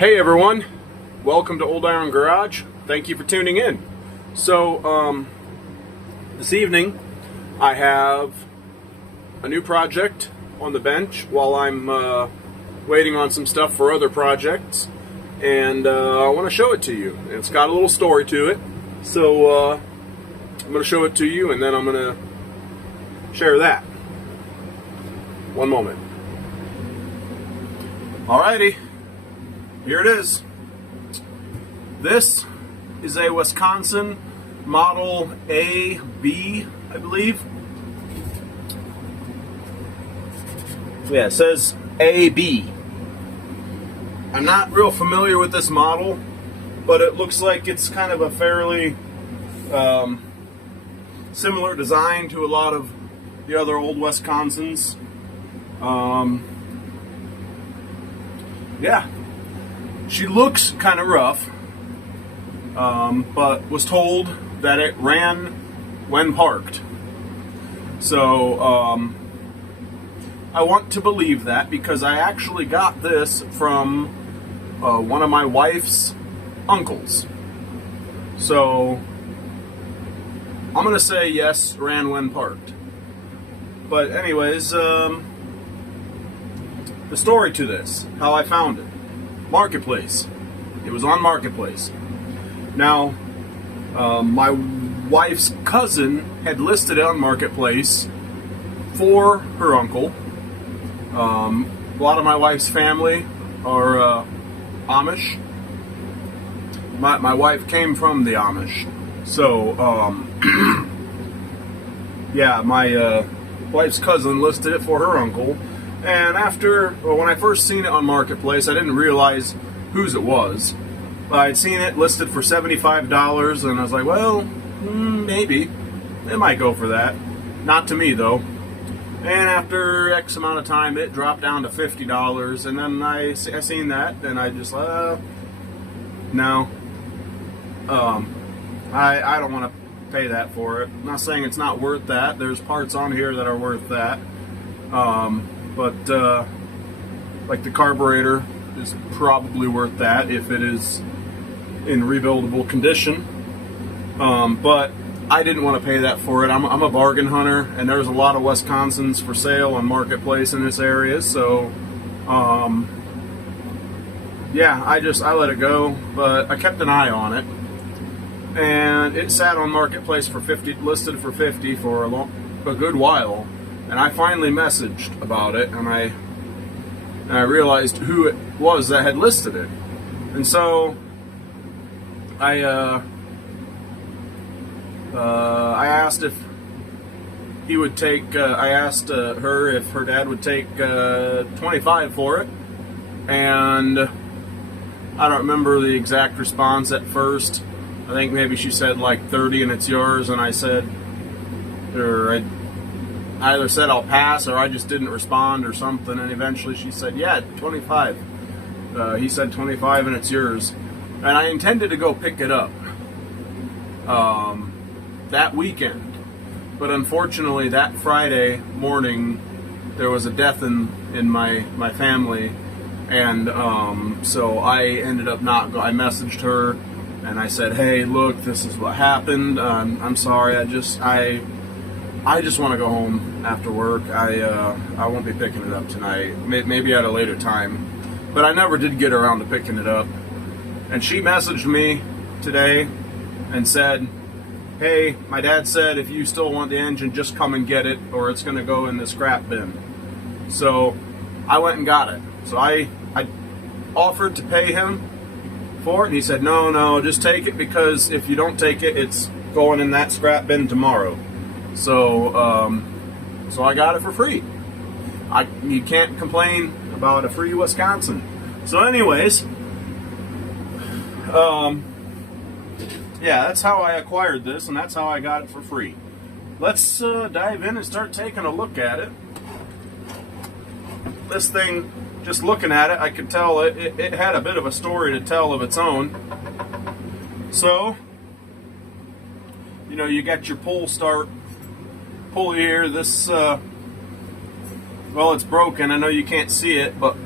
Hey everyone, welcome to Old Iron Garage. Thank you for tuning in. So, this evening I have a new project on the bench while I'm waiting on some stuff for other projects, and I want to show it to you. It's got a little story to it, so I'm going to show it to you and then I'm going to share that. One moment. Alrighty. Here it is. This is a Wisconsin Model AB, I believe. Yeah, it says AB. I'm not real familiar with this model, but it looks like it's kind of a fairly similar design to a lot of the other old Wisconsins. Yeah. She looks kind of rough, but was told that it ran when parked. So I want to believe that because I actually got this from one of my wife's uncles. So I'm going to say yes, ran when parked. But anyways, the story to this, how I found it. Marketplace. It was on Marketplace. Now, my wife's cousin had listed it on Marketplace for her uncle. A lot of my wife's family are Amish. My wife came from the Amish. So, yeah, my wife's cousin listed it for her uncle. And when I first seen it on Marketplace, I didn't realize whose it was. I'd seen it listed for $75, and I was like, well, maybe. It might go for that. Not to me, though. And after X amount of time, it dropped down to $50, and then I seen that, and I just, no. I don't want to pay that for it. I'm not saying it's not worth that. There's parts on here that are worth that. But like the carburetor is probably worth that if it is in rebuildable condition. But I didn't want to pay that for it. I'm a bargain hunter, and there's a lot of Wisconsins for sale on Marketplace in this area. So, yeah, I let it go. But I kept an eye on it, and it sat on Marketplace for $50, listed for $50 for a good while. And I finally messaged about it, and I realized who it was that had listed it. And so I asked if he would take. I asked her if her dad would take $25 for it, and I don't remember the exact response at first. I think maybe she said like $30 and it's yours, and I said, I either said I'll pass or I just didn't respond or something, and eventually she said, yeah, 25. He said 25 and it's yours. And I intended to go pick it up that weekend. But unfortunately, that Friday morning, there was a death in my family, and so I ended up not going. I messaged her, and I said, hey, look, this is what happened. I'm sorry, I just want to go home after work. I won't be picking it up tonight. Maybe at a later time. But I never did get around to picking it up. And she messaged me today and said, hey, my dad said if you still want the engine, just come and get it, or it's going to go in the scrap bin. So I went and got it. So I offered to pay him for it, and he said, no, just take it, because if you don't take it, it's going in that scrap bin tomorrow. So, so I got it for free. You can't complain about a free Wisconsin. So anyways, yeah, that's how I acquired this, and that's how I got it for free. Let's dive in and start taking a look at it. This thing, just looking at it, I could tell it had a bit of a story to tell of its own. So, you know, you got your pull here. This well, it's broken. I know you can't see it, but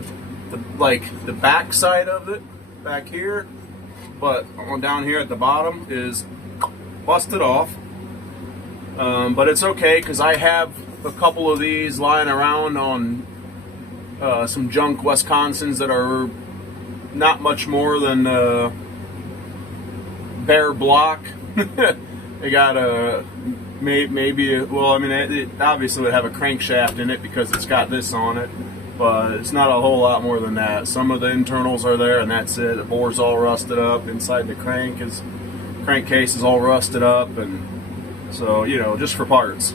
the back side of it back here, but down here at the bottom is busted off. But it's okay because I have a couple of these lying around on some junk Wisconsins that are not much more than bare block. They got a well, I mean, it obviously would have a crankshaft in it because it's got this on it, but it's not a whole lot more than that. Some of the internals are there, and that's it. The bore's all rusted up. Inside the crankcase is all rusted up, and so, you know, just for parts.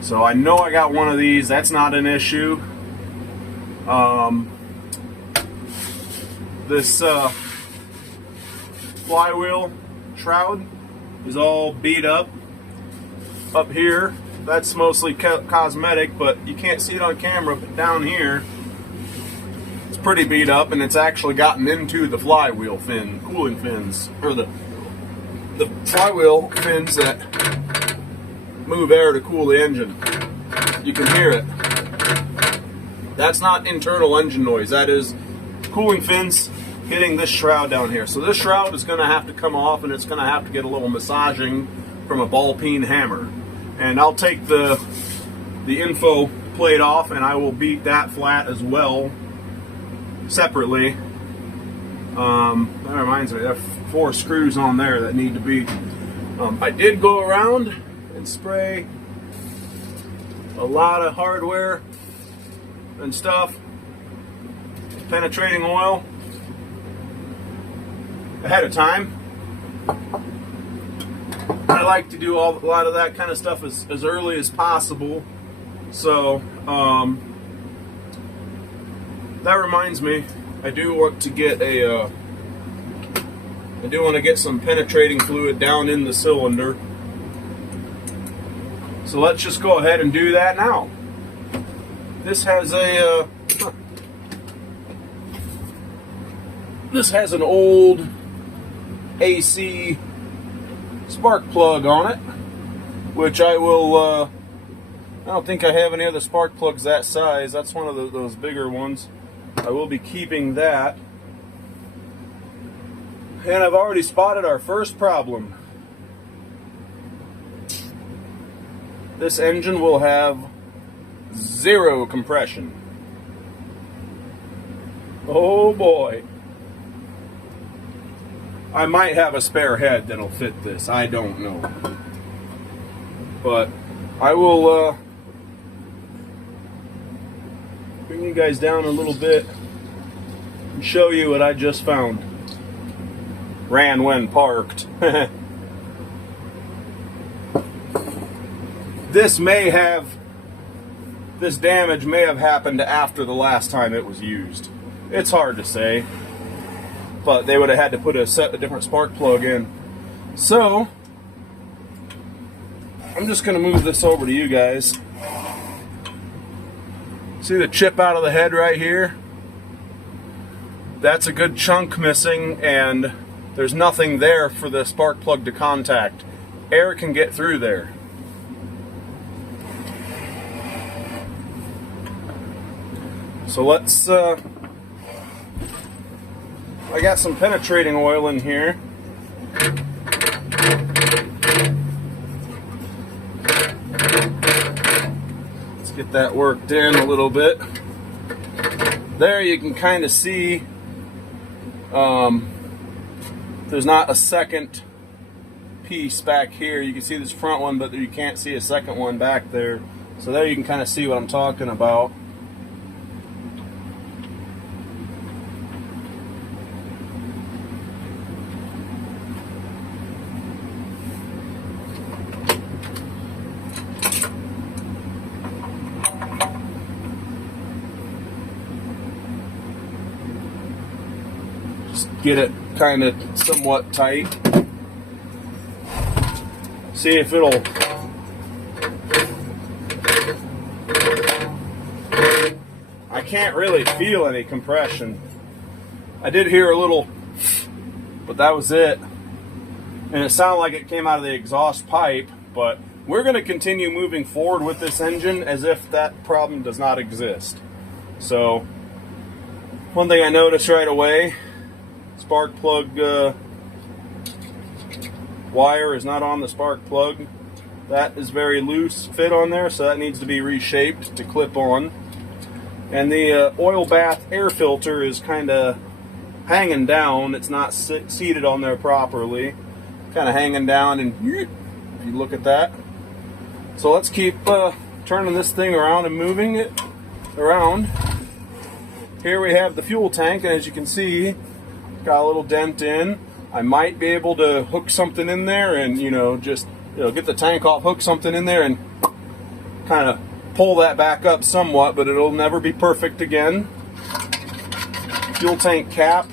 So I know I got one of these. That's not an issue. This flywheel shroud is all beat up here. That's mostly cosmetic, but you can't see it on camera, but down here it's pretty beat up, and it's actually gotten into the flywheel cooling fins, or the flywheel fins that move air to cool the engine. You can hear it. That's not internal engine noise. That is cooling fins hitting this shroud down here. So this shroud is going to have to come off, and it's going to have to get a little massaging from a ball peen hammer. And I'll take the info plate off, and I will beat that flat as well, separately. That reminds me, there are 4 screws on there that need to be. I did go around and spray a lot of hardware and stuff, penetrating oil, ahead of time. I like to do a lot of that kind of stuff as early as possible. So that reminds me, I do want to get some penetrating fluid down in the cylinder. So let's just go ahead and do that now. This has an old AC spark plug on it, which I will, I don't think I have any other spark plugs that size. That's one of those bigger ones. I will be keeping that. And I've already spotted our first problem. This engine will have 0 compression. Oh boy. I might have a spare head that'll fit this. I don't know. But I will bring you guys down a little bit and show you what I just found. Ran when parked. This damage may have happened after the last time it was used. It's hard to say. But they would have had to put a different spark plug in. So, I'm just going to move this over to you guys. See the chip out of the head right here? That's a good chunk missing, and there's nothing there for the spark plug to contact. Air can get through there. So let's... I got some penetrating oil in here. Let's get that worked in a little bit. There you can kind of see there's not a second piece back here. You can see this front one, but you can't see a second one back there. So there you can kind of see what I'm talking about. Get it kind of somewhat tight. See if it'll... I can't really feel any compression. I did hear a little, but that was it. And it sounded like it came out of the exhaust pipe, but we're going to continue moving forward with this engine as if that problem does not exist. So, one thing I noticed right away, spark plug wire is not on the spark plug. That is very loose fit on there, so that needs to be reshaped to clip on. And the oil bath air filter is kind of hanging down. It's not seated on there properly. Kind of hanging down, and if you look at that. So let's keep turning this thing around and moving it around. Here we have the fuel tank, and as you can see, got a little dent in. I might be able to hook something in there and, just get the tank off, hook something in there, and kind of pull that back up somewhat, but it'll never be perfect again. Fuel tank cap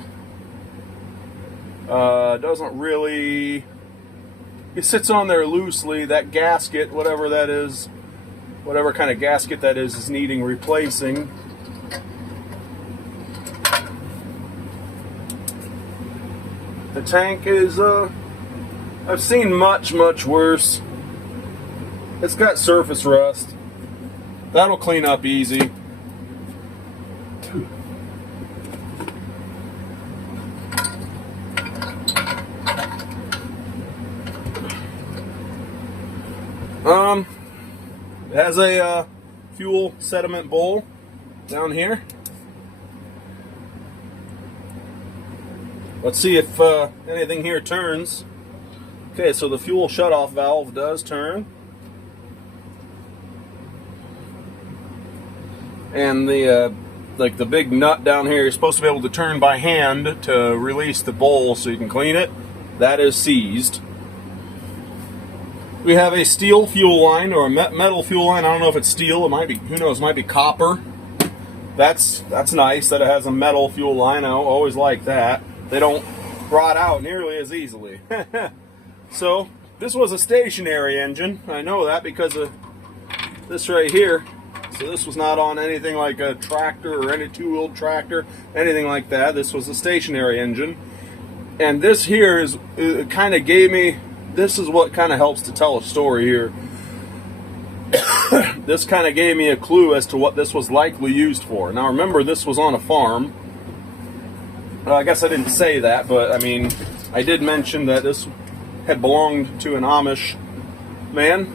doesn't really, it sits on there loosely. That gasket, whatever that is, whatever kind of gasket that is needing replacing. The tank is, I've seen much worse. It's got surface rust. That'll clean up easy. It has a fuel sediment bowl down here. Let's see if anything here turns. Okay, so the fuel shutoff valve does turn. And the like the big nut down here, you're supposed to be able to turn by hand to release the bowl so you can clean it. That is seized. We have a steel fuel line, or a metal fuel line. I don't know if it's steel. It might be, who knows, it might be copper. That's nice that it has a metal fuel line. I always like that. They don't rot out nearly as easily. So this was a stationary engine. I know that because of this right here. So this was not on anything like a tractor or any two-wheeled tractor, anything like that. This was a stationary engine. And this here is, it kind of gave me, this is what kind of helps to tell a story here. This kind of gave me a clue as to what this was likely used for. Now remember, this was on a farm. Well, I guess I didn't say that, but I mean, I did mention that this had belonged to an Amish man.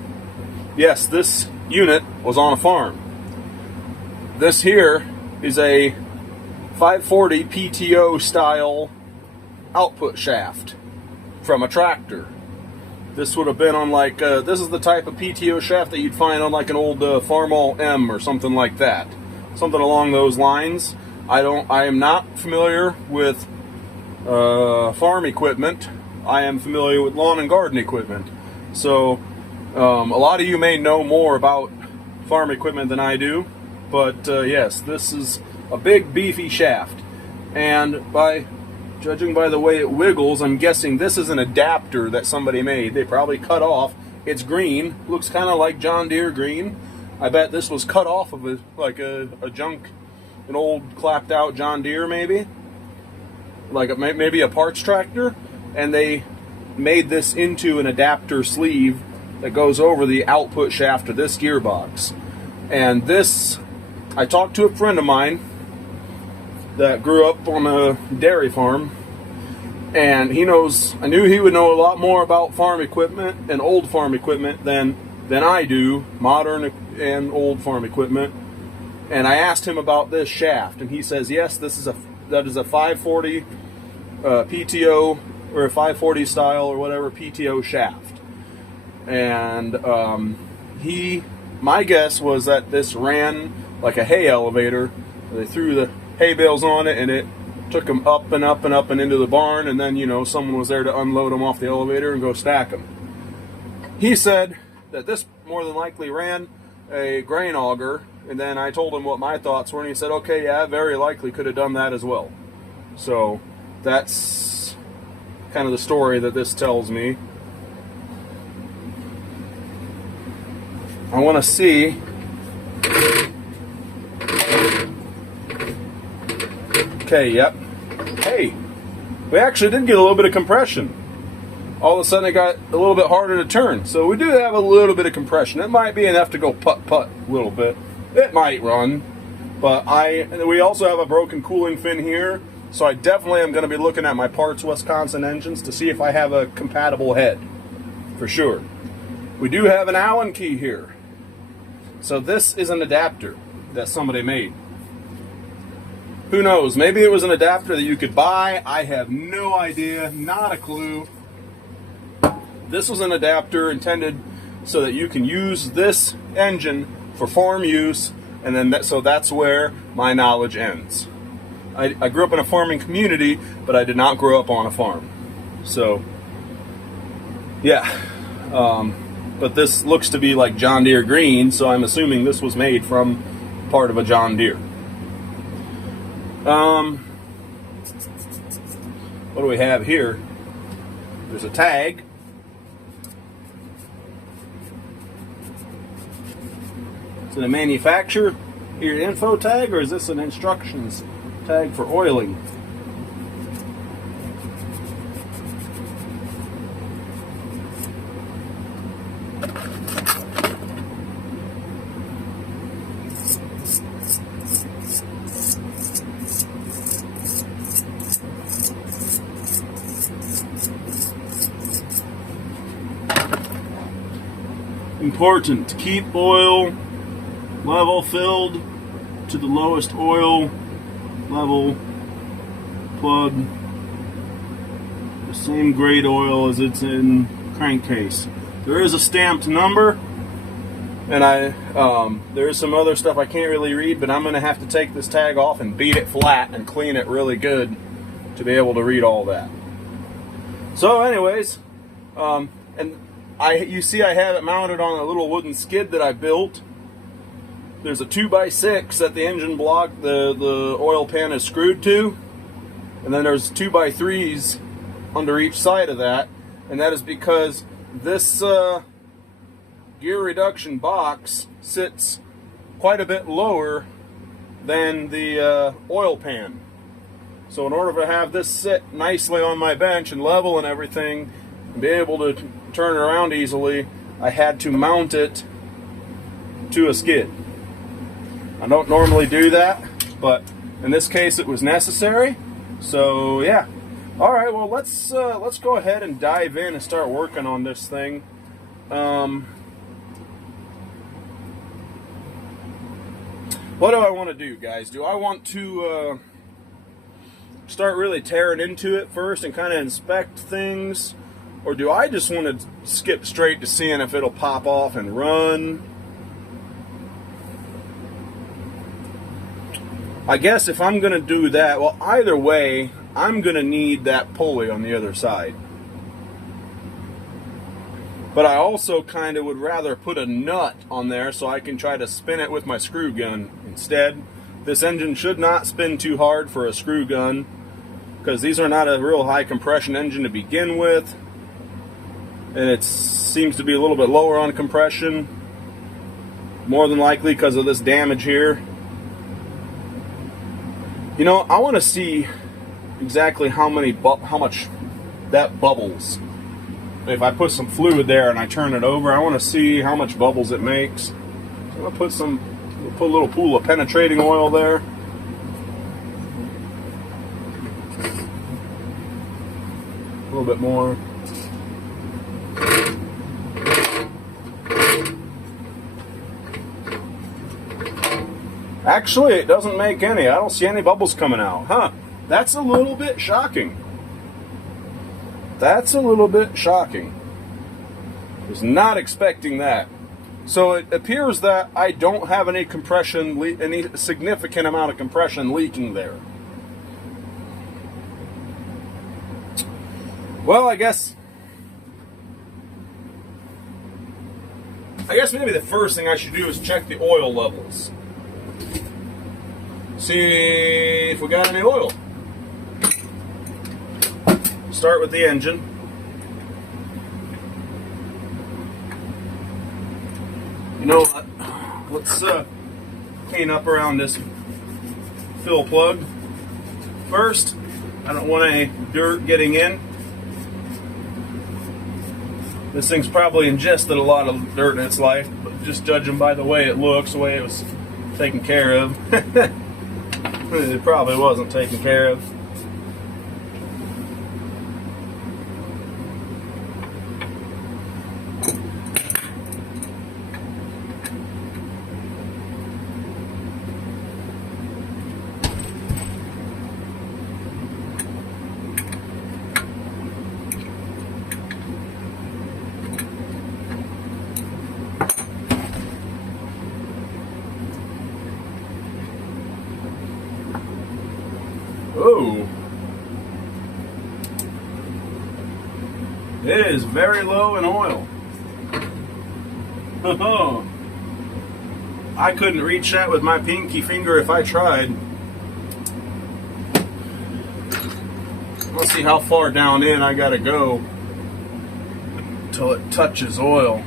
Yes, this unit was on a farm. This here is a 540 PTO style output shaft from a tractor. This would have been on like, this is the type of PTO shaft that you'd find on like an old Farmall M or something like that. Something along those lines. I am not familiar with farm equipment. I am familiar with lawn and garden equipment. So a lot of you may know more about farm equipment than I do. But yes, this is a big beefy shaft. And judging by the way it wiggles, I'm guessing this is an adapter that somebody made. They probably cut off. It's green. Looks kind of like John Deere green. I bet this was cut off of a junk, an old clapped out John Deere maybe. Like maybe a parts tractor. And they made this into an adapter sleeve that goes over the output shaft of this gearbox. And this, I talked to a friend of mine that grew up on a dairy farm, and he knows, I knew he would know a lot more about farm equipment and old farm equipment than I do, modern and old farm equipment. And I asked him about this shaft, and he says, yes, that is a 540 PTO, or a 540 style or whatever PTO shaft. And my guess was that this ran like a hay elevator. They threw the hay bales on it, and it took them up and up and up and into the barn, and then, someone was there to unload them off the elevator and go stack them. He said that this more than likely ran a grain auger, and then I told him what my thoughts were, and he said, okay, yeah, very likely could have done that as well. So that's kind of the story that this tells me. I want to see. Okay, yep. Hey, we actually did get a little bit of compression. All of a sudden it got a little bit harder to turn. So we do have a little bit of compression. It might be enough to go putt-putt a little bit. It might run. But we also have a broken cooling fin here. So I definitely am going to be looking at my Parts Wisconsin engines to see if I have a compatible head, for sure. We do have an Allen key here. So this is an adapter that somebody made. Who knows? Maybe it was an adapter that you could buy. I have no idea, not a clue. This was an adapter intended so that you can use this engine for farm use, and then so that's where my knowledge ends. I grew up in a farming community, but I did not grow up on a farm. So, yeah. But this looks to be like John Deere green, so I'm assuming this was made from part of a John Deere. What do we have here? There's a tag. Is it a manufacturer here info tag, or is this an instructions tag for oiling? Important, keep oil level filled to the lowest oil level plug, the same grade oil as it's in crankcase. There is a stamped number, and there is some other stuff I can't really read, but I'm going to have to take this tag off and beat it flat and clean it really good to be able to read all that. So anyways, you see I have it mounted on a little wooden skid that I built. There's a 2x6 that the engine block, the oil pan is screwed to, and then there's 2x3s under each side of that, and that is because this gear reduction box sits quite a bit lower than the oil pan. So in order to have this sit nicely on my bench and level and everything, and be able to turn it around easily, I had to mount it to a skid. I don't normally do that, but in this case it was necessary. So yeah. All right, well let's go ahead and dive in and start working on this thing. What do I want to do, guys? Do I want to start really tearing into it first and kind of inspect things, or do I just want to skip straight to seeing if it'll pop off and run? I guess if I'm going to do that, well, either way, I'm going to need that pulley on the other side. But I also kind of would rather put a nut on there so I can try to spin it with my screw gun instead. This engine should not spin too hard for a screw gun, because these are not a real high compression engine to begin with. And it seems to be a little bit lower on compression, more than likely because of this damage here. You know, I want to see exactly how much that bubbles. If I put some fluid there and I turn it over, I want to see how much bubbles it makes. So I'm going to put a little pool of penetrating oil there. A little bit more. Actually, it doesn't make any. I don't see any bubbles coming out. Huh. That's a little bit shocking. That's a little bit shocking. Was not expecting that. So it appears that I don't have any compression, any significant amount of compression leaking there. Well, I guess maybe the first thing I should do is check the oil levels. See if we got any oil. Start with the engine. You know what? Let's clean up around this fill plug first. I don't want any dirt getting in. This thing's probably ingested a lot of dirt in its life, but just judging by the way it looks, the way it was taken care of, it probably wasn't taken care of. Oh. It is very low in oil. I couldn't reach that with my pinky finger if I tried. Let's see how far down in I gotta go till it touches oil.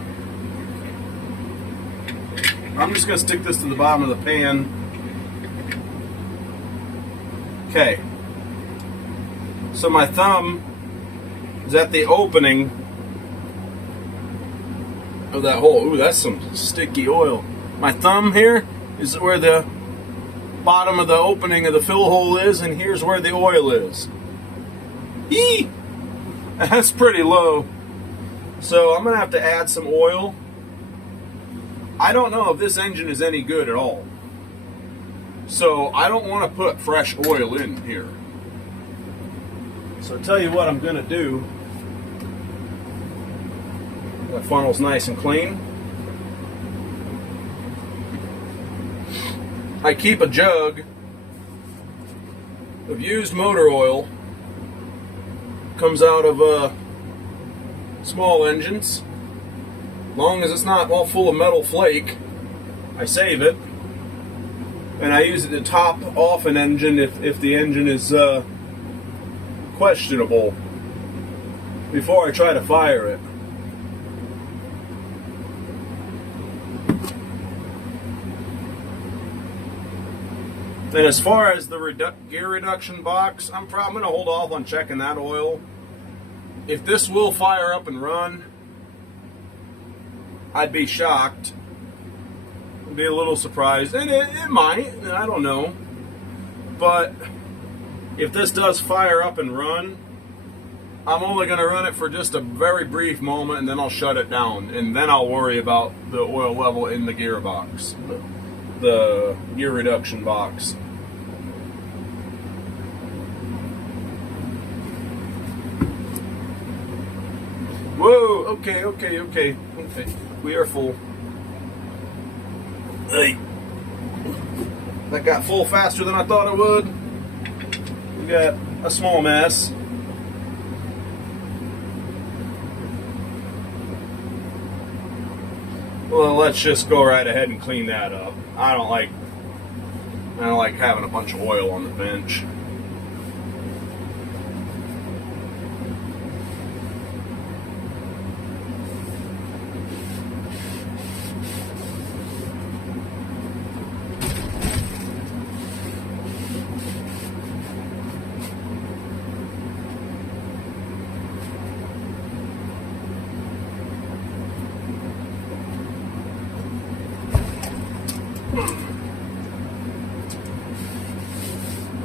I'm just gonna stick this to the bottom of the pan. Okay. So my thumb is at the opening of that hole. Ooh, that's some sticky oil. My thumb here is where the bottom of the opening of the fill hole is, and here's where the oil is. Eee! That's pretty low. So I'm gonna have to add some oil. I don't know if this engine is any good at all. So I don't want to put fresh oil in here. So I'll tell you what I'm gonna do. That funnel's nice and clean. I keep a jug of used motor oil. Comes out of small engines. Long as it's not all full of metal flake, I save it. And I use it to top off an engine if the engine is questionable before I try to fire it. And as far as the gear reduction box, I'm going to hold off on checking that oil. If this will fire up and run, I'd be shocked. I'd be a little surprised. And it might, I don't know. But if this does fire up and run, I'm only going to run it for just a very brief moment, and then I'll shut it down. And then I'll worry about the oil level in the gearbox. The gear reduction box. Whoa, okay. We are full. Hey. That got full faster than I thought it would. We got a small mess. Well, let's just go right ahead and clean that up. I don't like having a bunch of oil on the bench.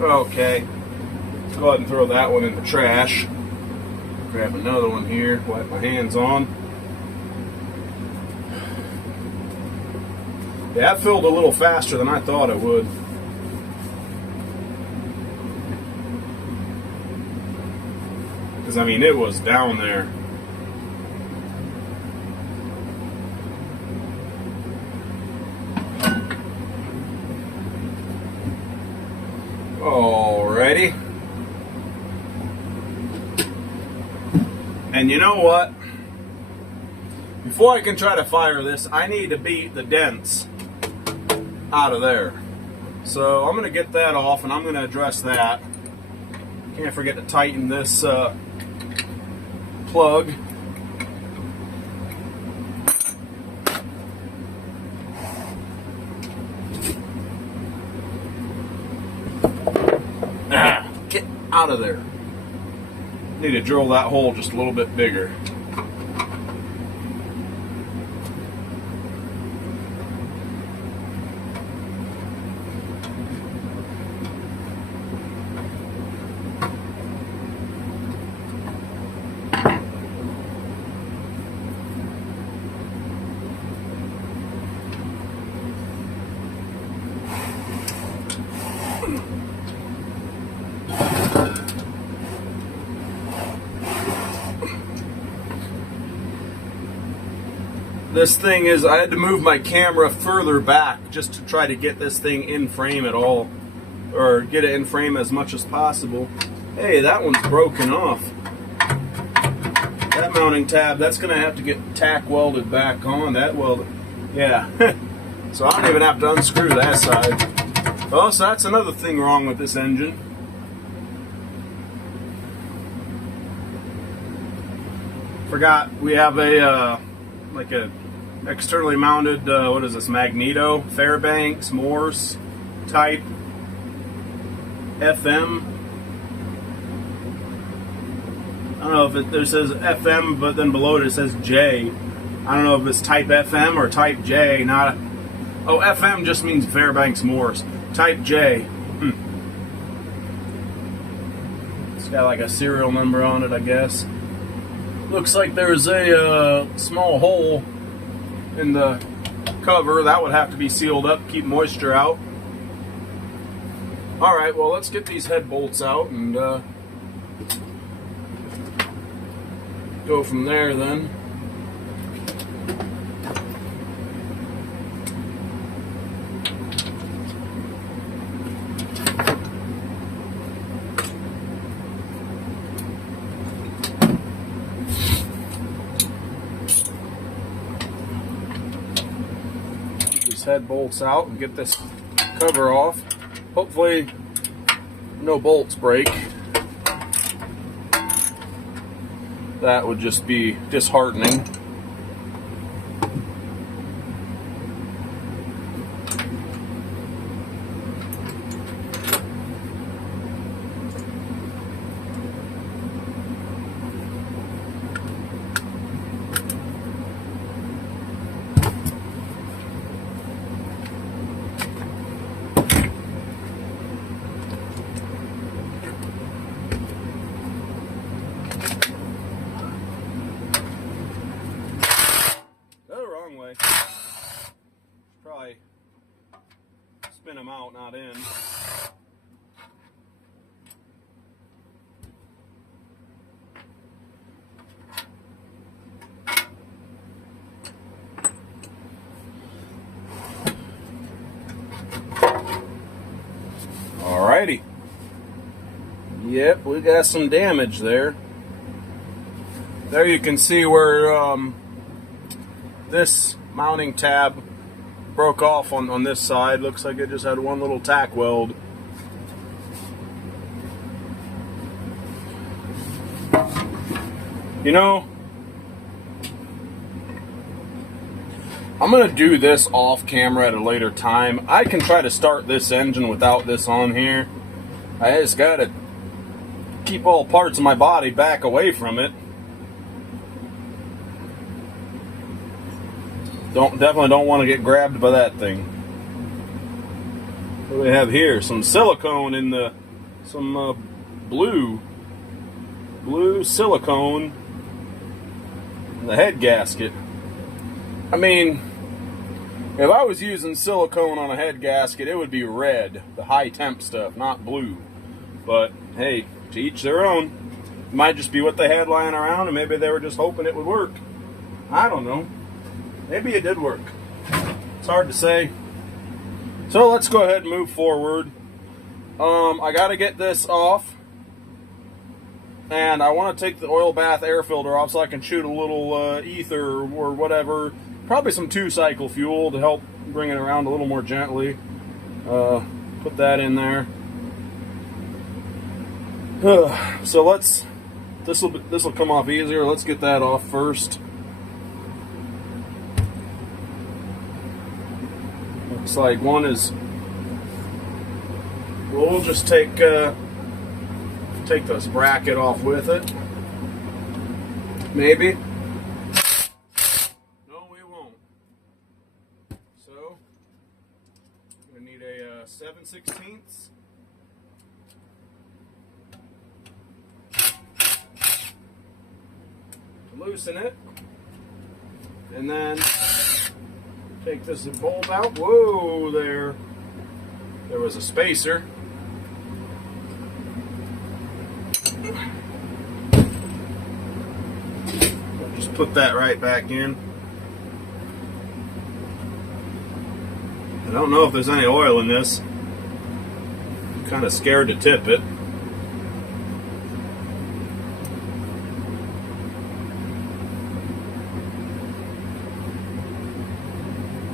Okay, let's go ahead and throw that one in the trash. Grab another one here, wipe my hands on. Yeah, that filled a little faster than I thought it would. Because, I mean, it was down there. Alrighty. And you know what? Before I can try to fire this, I need to beat the dents out of there. So I'm going to get that off, and I'm going to address that. Can't forget to tighten this plug. Get out of there. Need to drill that hole just a little bit bigger. This thing is, I had to move my camera further back just to try to get this thing in frame at all. or get it in frame as much as possible. Hey, that one's broken off. That mounting tab, that's going to have to get tack welded back on. That weld, yeah. So I don't even have to unscrew that side. Oh, so that's another thing wrong with this engine. Forgot we have a like a externally mounted what is this, magneto, Fairbanks Morse type FM. I don't know if it says FM, but then below it says J. I don't know if it's type FM or type J. Not. Oh, FM just means Fairbanks Morse. Type J. It's got like a serial number on it, I guess. Looks like there's a small hole in the cover. That would have to be sealed up, keep moisture out. Alright, well, let's get these head bolts out and go from there then. Head bolts out and get this cover off. Hopefully no bolts break. That would just be disheartening. Probably spin them out, not in. Alrighty. Yep, we got some damage there. There you can see where this mounting tab broke off on this side. Looks like it just had one little tack weld. You know, I'm gonna do this off camera at a later time. I can try to start this engine without this on here. I just gotta keep all parts of my body back away from it. Definitely don't want to get grabbed by that thing. What do we have here? Some silicone in the, some blue silicone in the head gasket. I mean, if I was using silicone on a head gasket, it would be red, the high temp stuff, not blue. But hey, to each their own. It might just be what they had lying around, and maybe they were just hoping it would work. I don't know. Maybe it did work. It's hard to say. So let's go ahead and move forward. I got to get this off. And I want to take the oil bath air filter off so I can shoot a little ether or whatever. Probably some 2-cycle fuel to help bring it around a little more gently. Put that in there. So let's, this will come off easier. Let's get that off first. Looks like one is, well, we'll just take this bracket off with it. Maybe. No, we won't. So, we need a 7/16. Loosen it. And then take this bolt out. Whoa, there was a spacer. Just put that right back in. I don't know if there's any oil in this. kind of scared to tip it.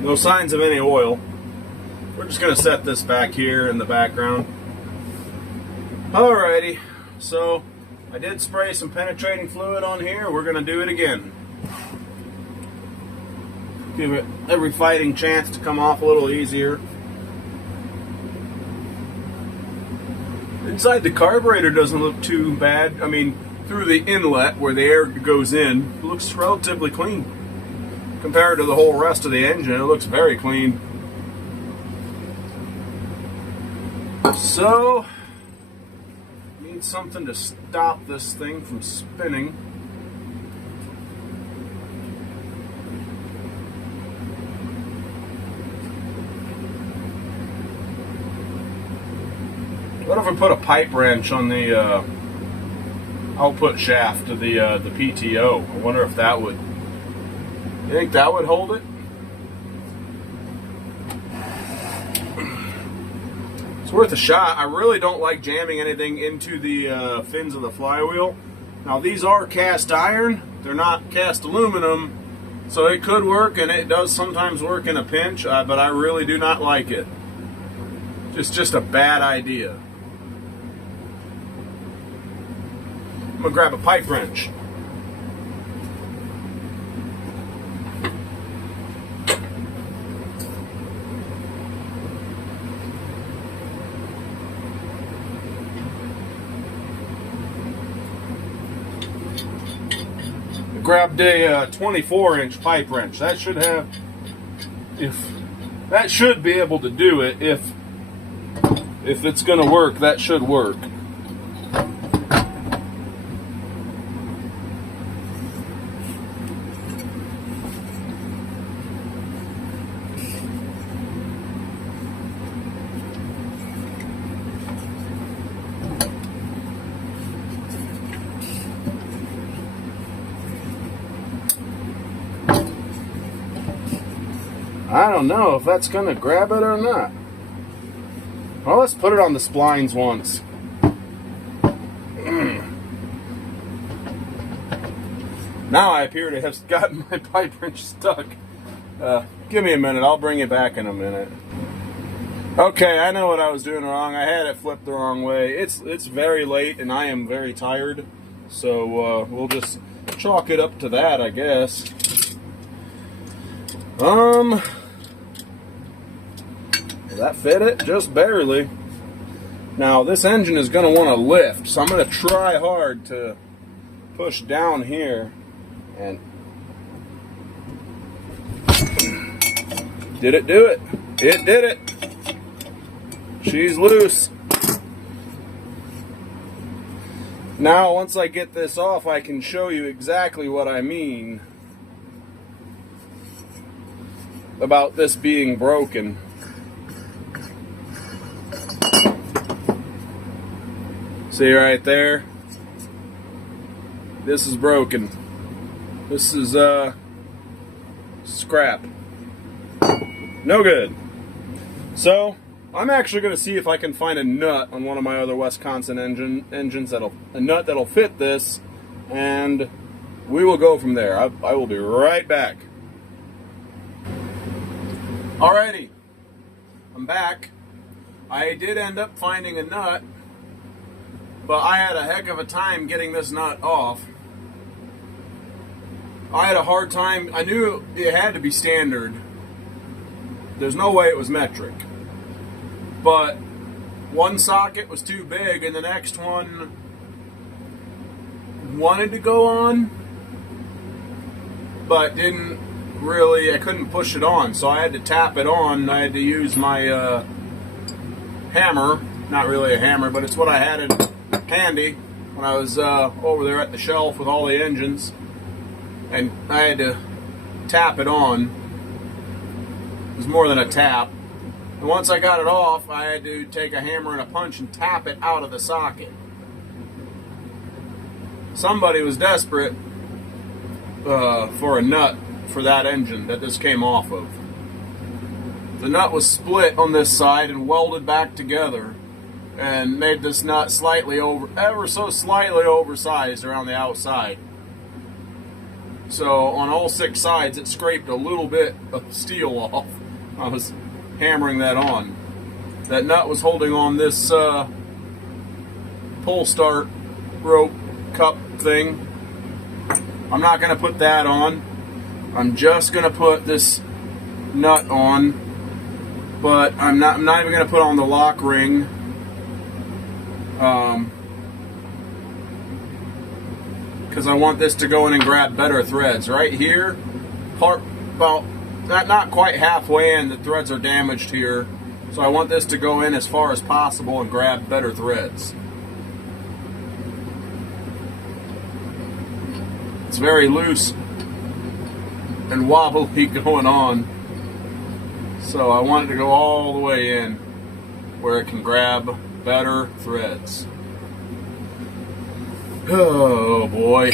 No signs of any oil. We're just going to set this back here in the background. Alrighty, so I did spray some penetrating fluid on here. We're going to do it again. Give it every fighting chance to come off a little easier. Inside the carburetor doesn't look too bad. I mean, through the inlet where the air goes in, it looks relatively clean. Compared to the whole rest of the engine, it looks very clean. So, need something to stop this thing from spinning. What if I put a pipe wrench on the output shaft of the PTO? I wonder if that would. You think that would hold it? It's worth a shot. I really don't like jamming anything into the fins of the flywheel. Now these are cast iron. They're not cast aluminum. So it could work, and it does sometimes work in a pinch, but I really do not like it. Just a bad idea. I'm gonna grab a pipe wrench. Grabbed a 24-inch pipe wrench. That should have, that should be able to do it. If it's going to work, that should work. I don't know if that's going to grab it or not. Well, let's put it on the splines once. Now I appear to have gotten my pipe wrench stuck. Give me a minute. I'll bring it back in a minute. Okay, I know what I was doing wrong. I had it flipped the wrong way. It's very late and I am very tired. So we'll just chalk it up to that, I guess. That fit it? Just barely. Now this engine is going to want to lift, so I'm going to try hard to push down here. And did it do it? It did it. She's loose. Now once I get this off, I can show you exactly what I mean about this being broken. See right there? This is broken. This is scrap. No good. So I'm actually going to see if I can find a nut on one of my other Wisconsin engines a nut that'll fit this, and we will go from there. I will be right back. Alrighty, I'm back. I did end up finding a nut, but I had a heck of a time getting this nut off. I had a hard time. I knew it had to be standard. There's no way it was metric. But one socket was too big and the next one wanted to go on, but didn't really. I couldn't push it on, so I had to tap it on. I had to use my hammer. Not really a hammer, but it's what I had handy when I was over there at the shelf with all the engines, and I had to tap it on. It was more than a tap. And once I got it off, I had to take a hammer and a punch and tap it out of the socket. Somebody was desperate for a nut for that engine that this came off of. The nut was split on this side and welded back together, and made this nut ever so slightly oversized around the outside. So on all 6 sides, it scraped a little bit of steel off. I was hammering that on. That nut was holding on this pull start rope cup thing. I'm not going to put that on. I'm just going to put this nut on, but I'm not even going to put on the lock ring. Because I want this to go in and grab better threads. Right here, about not quite halfway in, the threads are damaged here. So I want this to go in as far as possible and grab better threads. It's very loose and wobbly going on. So I want it to go all the way in where it can grab better threads. Oh boy.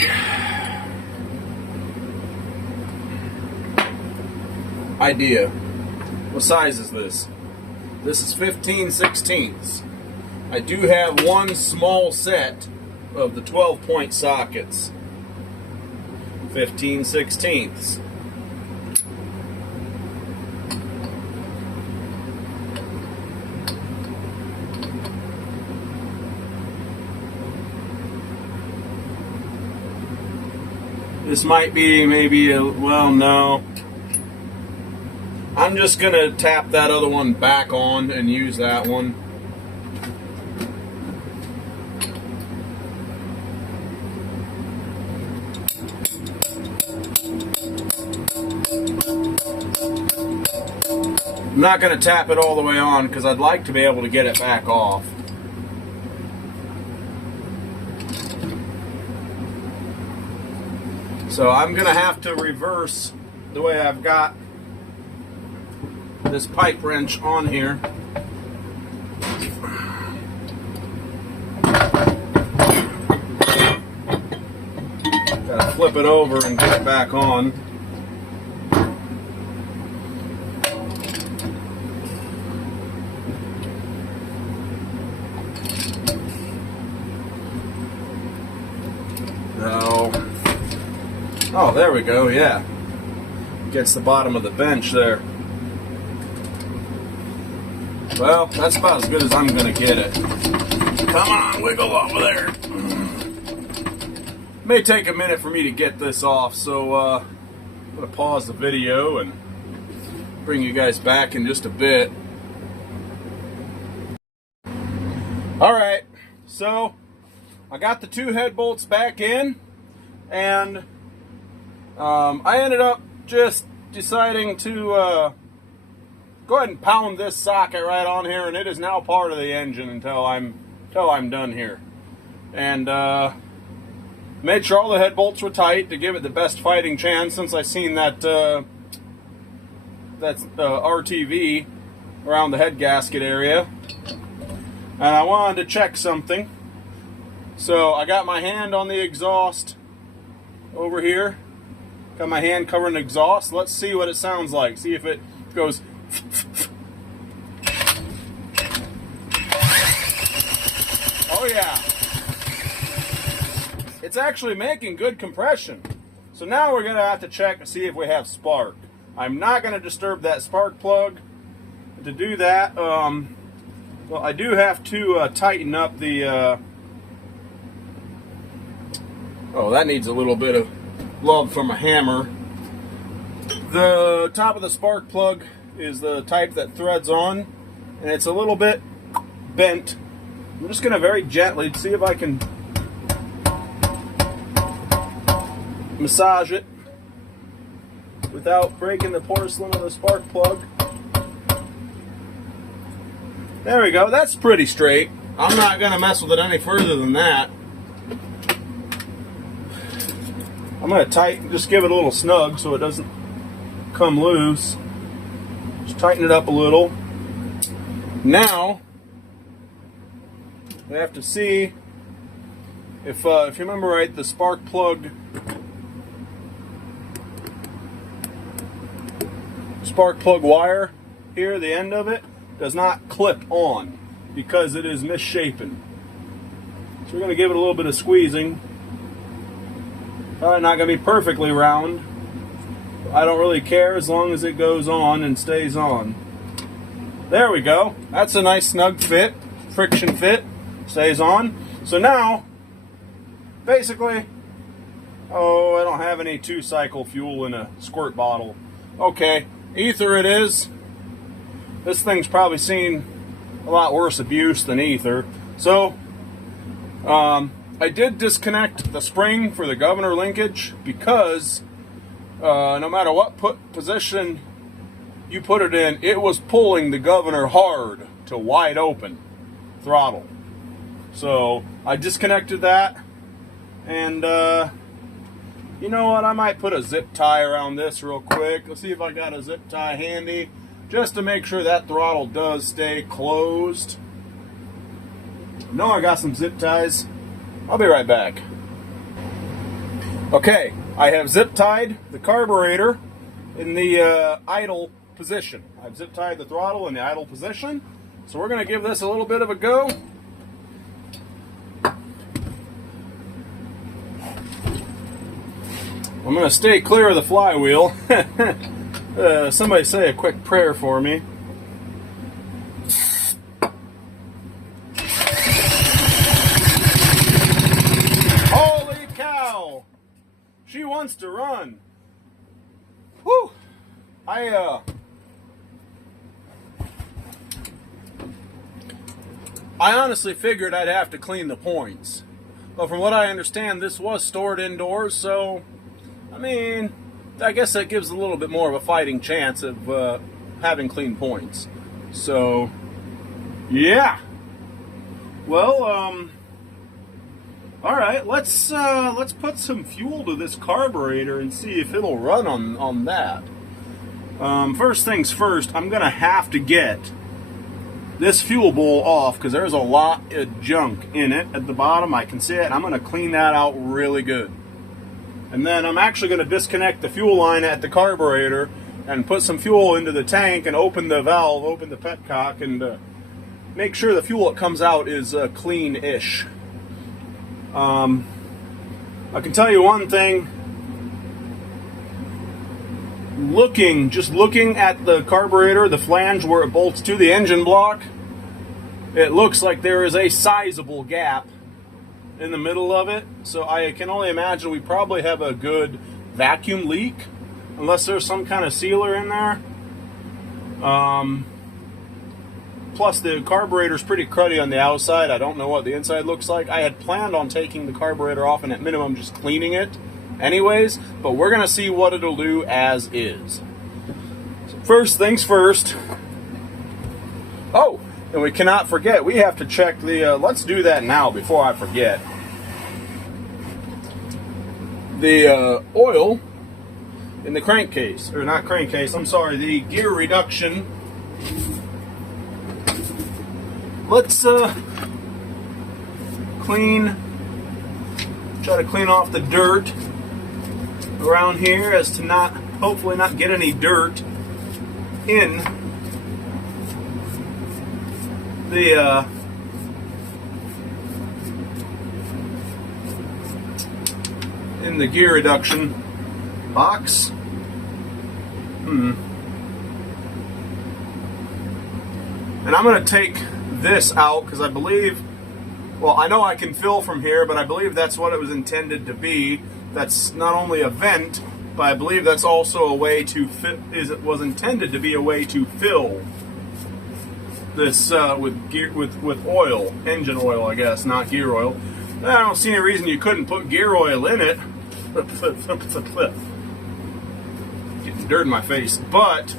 Idea. What size is this? This is 15/16. I do have one small set of the 12-point sockets. 15/16. This might be maybe well, no. I'm just going to tap that other one back on and use that one. I'm not going to tap it all the way on because I'd like to be able to get it back off. So I'm going to have to reverse the way I've got this pipe wrench on here. Gotta flip it over and get it back on. Oh, there we go, yeah. Gets the bottom of the bench there. Well, that's about as good as I'm going to get it. Come on, wiggle over there. May take a minute for me to get this off, so I'm going to pause the video and bring you guys back in just a bit. Alright, so I got the 2 head bolts back in, and I ended up just deciding to go ahead and pound this socket right on here, and it is now part of the engine until I'm done here. And made sure all the head bolts were tight to give it the best fighting chance, since I seen that RTV around the head gasket area, and I wanted to check something. So I got my hand on the exhaust over here. Got my hand covering the exhaust. Let's see what it sounds like. See if it goes. Oh yeah. It's actually making good compression. So now we're going to have to check to see if we have spark. I'm not going to disturb that spark plug. To do that, well, I do have to tighten up the... Oh, that needs a little bit of love from a hammer. The top of the spark plug is the type that threads on, and it's a little bit bent. I'm just going to very gently see if I can massage it without breaking the porcelain of the spark plug. There we go. That's pretty straight. I'm not going to mess with it any further than that. I'm going to just give it a little snug so it doesn't come loose. Just tighten it up a little. Now, we have to see if you remember right, the spark plug wire here, the end of it, does not clip on. because it is misshapen. So we're going to give it a little bit of squeezing. Probably not going to be perfectly round. I don't really care as long as it goes on and stays on. There we go. That's a nice snug fit, friction fit, stays on. So now, basically, oh, I don't have any 2-cycle fuel in a squirt bottle. Okay, ether it is. This thing's probably seen a lot worse abuse than ether. So, I did disconnect the spring for the governor linkage because no matter what position you put it in, it was pulling the governor hard to wide open throttle. So I disconnected that, and you know what, I might put a zip tie around this real quick. Let's see if I got a zip tie handy, just to make sure that throttle does stay closed. No, I got some zip ties. I'll be right back. Okay, I have zip tied the carburetor in the idle position. I've zip tied the throttle in the idle position. So we're going to give this a little bit of a go. I'm going to stay clear of the flywheel. Somebody say a quick prayer for me. Holy cow! She wants to run. Whew! I honestly figured I'd have to clean the points. But from what I understand, this was stored indoors, so I mean, I guess that gives a little bit more of a fighting chance of having clean points. So, yeah. Well, all right. Let's put some fuel to this carburetor and see if it'll run on that. First things first, I'm gonna have to get this fuel bowl off because there's a lot of junk in it at the bottom. I can see it. I'm gonna clean that out really good. And then I'm actually going to disconnect the fuel line at the carburetor and put some fuel into the tank and open the valve, open the petcock, and make sure the fuel that comes out is clean-ish. I can tell you one thing. Just looking at the carburetor, the flange where it bolts to the engine block, it looks like there is a sizable gap in the middle of it, so I can only imagine we probably have a good vacuum leak, unless there's some kind of sealer in there. Plus the carburetor's pretty cruddy on the outside. I don't know what the inside looks like. I had planned on taking the carburetor off and at minimum just cleaning it anyways, but we're gonna see what it'll do as is. So first things first. Oh, and we cannot forget, we have to check the, let's do that now before I forget. The oil in the crankcase, or not crankcase, I'm sorry, the gear reduction. Let's try to clean off the dirt around here as to hopefully not get any dirt in the gear reduction box. And I'm going to take this out because I believe, well, I know I can fill from here, but I believe that's what it was intended to be. That's not only a vent, but I believe that's also a way to fit. It was intended to be a way to fill this with oil, engine oil, I guess, not gear oil. I don't see any reason you couldn't put gear oil in it. Getting dirt in my face, but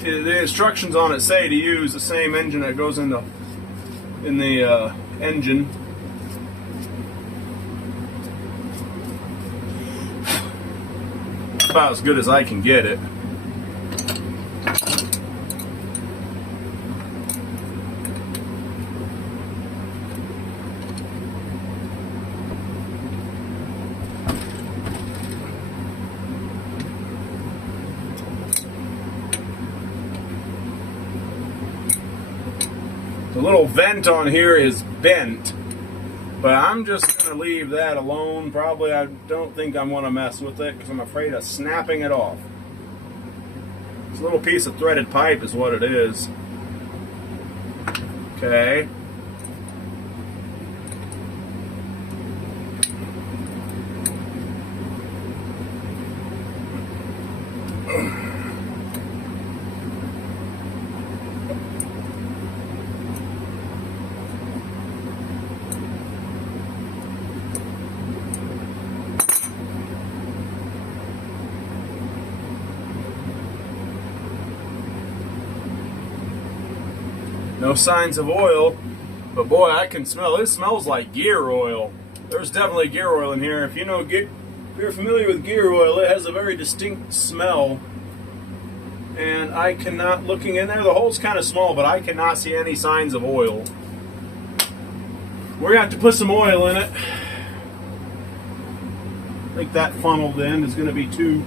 the instructions on it say to use the same engine that goes in the engine. About as good as I can get it. So little vent on here is bent, but I'm just going to leave that alone. Probably I don't think I'm going to mess with it because I'm afraid of snapping it off. It's a little piece of threaded pipe is what it is. Okay. No signs of oil, but boy, I can smell it. It smells like gear oil. There's definitely gear oil in here. If you're familiar with gear oil, it has a very distinct smell. And I cannot, looking in there, the hole's kind of small, but I cannot see any signs of oil. We're gonna have to put some oil in it. I think that funneled end is gonna be too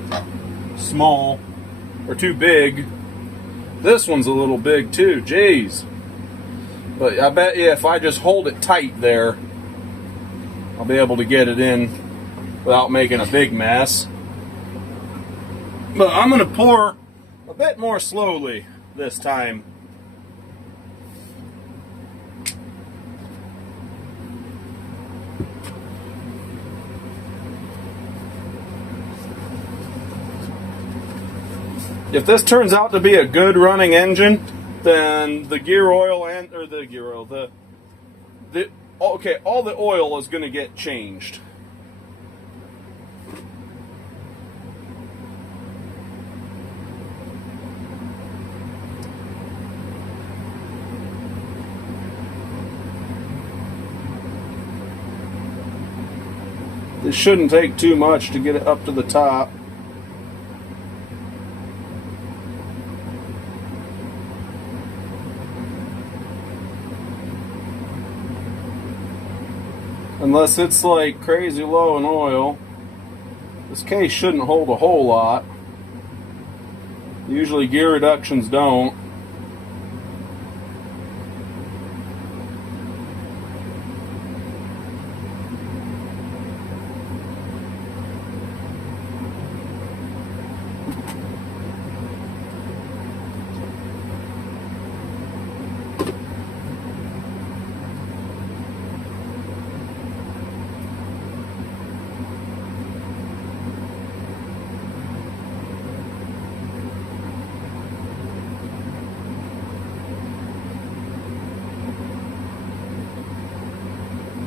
small or too big. This one's a little big too, jeez. But I bet you if I just hold it tight there, I'll be able to get it in without making a big mess. But I'm going to pour a bit more slowly this time. If this turns out to be a good running engine, then the gear oil all the oil is going to get changed. This shouldn't take too much to get it up to the top. Unless it's like crazy low in oil. This case shouldn't hold a whole lot. Usually gear reductions don't.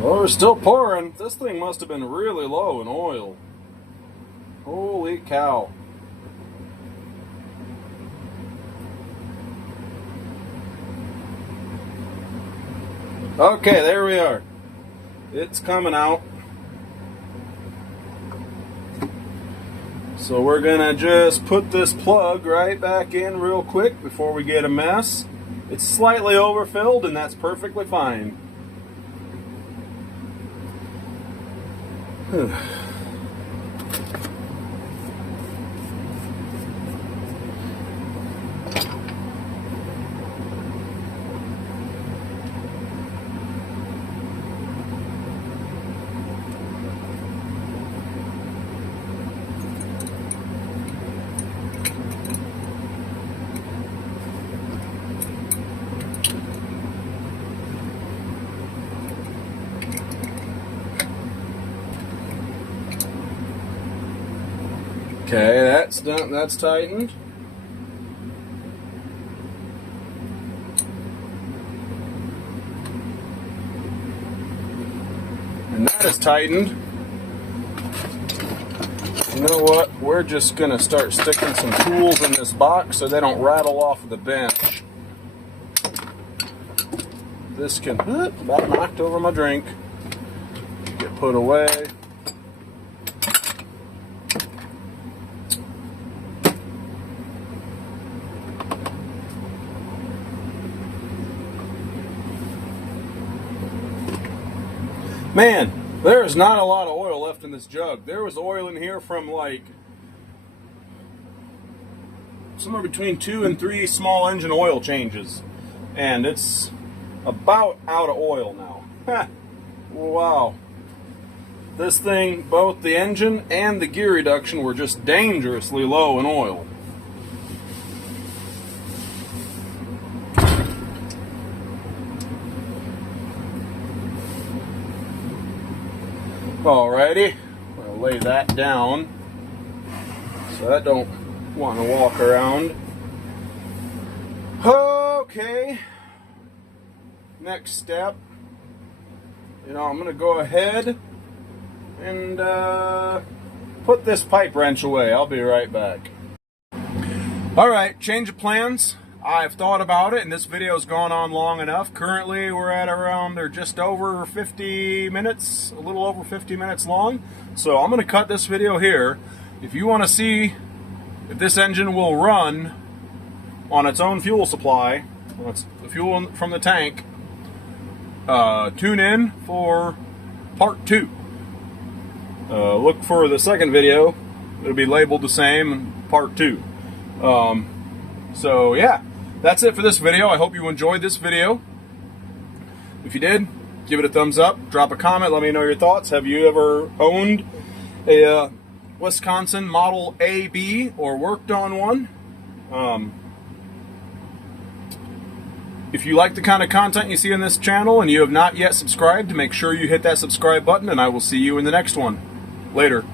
Oh, we're still pouring. This thing must have been really low in oil. Holy cow. Okay, there we are. It's coming out. So we're gonna just put this plug right back in real quick before we get a mess. It's slightly overfilled and that's perfectly fine. Okay, that's done. That's tightened. And that is tightened. You know what? We're just going to start sticking some tools in this box so they don't rattle off the bench. This can, about knocked over my drink. Get put away. Man, there is not a lot of oil left in this jug. There was oil in here from like somewhere between 2 and 3 small engine oil changes. And it's about out of oil now. Wow. This thing, both the engine and the gear reduction were just dangerously low in oil. Alrighty, I'll lay that down so I don't want to walk around. Okay, next step, I'm going to go ahead and put this pipe wrench away. I'll be right back. Alright, change of plans. I've thought about it, and this video's gone on long enough. Currently, we're at around, they're just over 50 minutes, a little over 50 minutes long. So I'm going to cut this video here. If you want to see if this engine will run on its own fuel supply, the fuel from the tank, tune in for part 2. Look for the second video. It'll be labeled the same, part 2. So yeah, that's it for this video. I hope you enjoyed this video. If you did, give it a thumbs up, drop a comment, let me know your thoughts. Have you ever owned a Wisconsin Model AB or worked on one? If you like the kind of content you see on this channel and you have not yet subscribed, make sure you hit that subscribe button, and I will see you in the next one. Later.